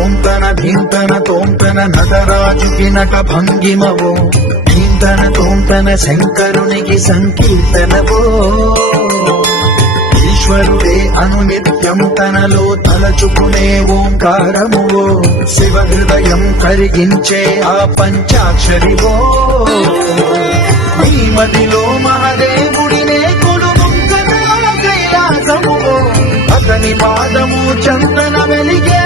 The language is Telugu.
తోంతన ధీంతన తోంతన నటరాజుకి నట భంగిమవో ధీంతన తోంతన శంకరునికి సంకీర్తనవో ఈశ్వరుడే అనునిత్యం తనలో తలచుకునే ఓంకారమువో శివ హృదయం కరిగించే ఆ పంచాక్షరివో నీ మదిలో మహాదేవుడినే కొలుముంకన కైలాసమువో అతని పాదము చందన వెలిగే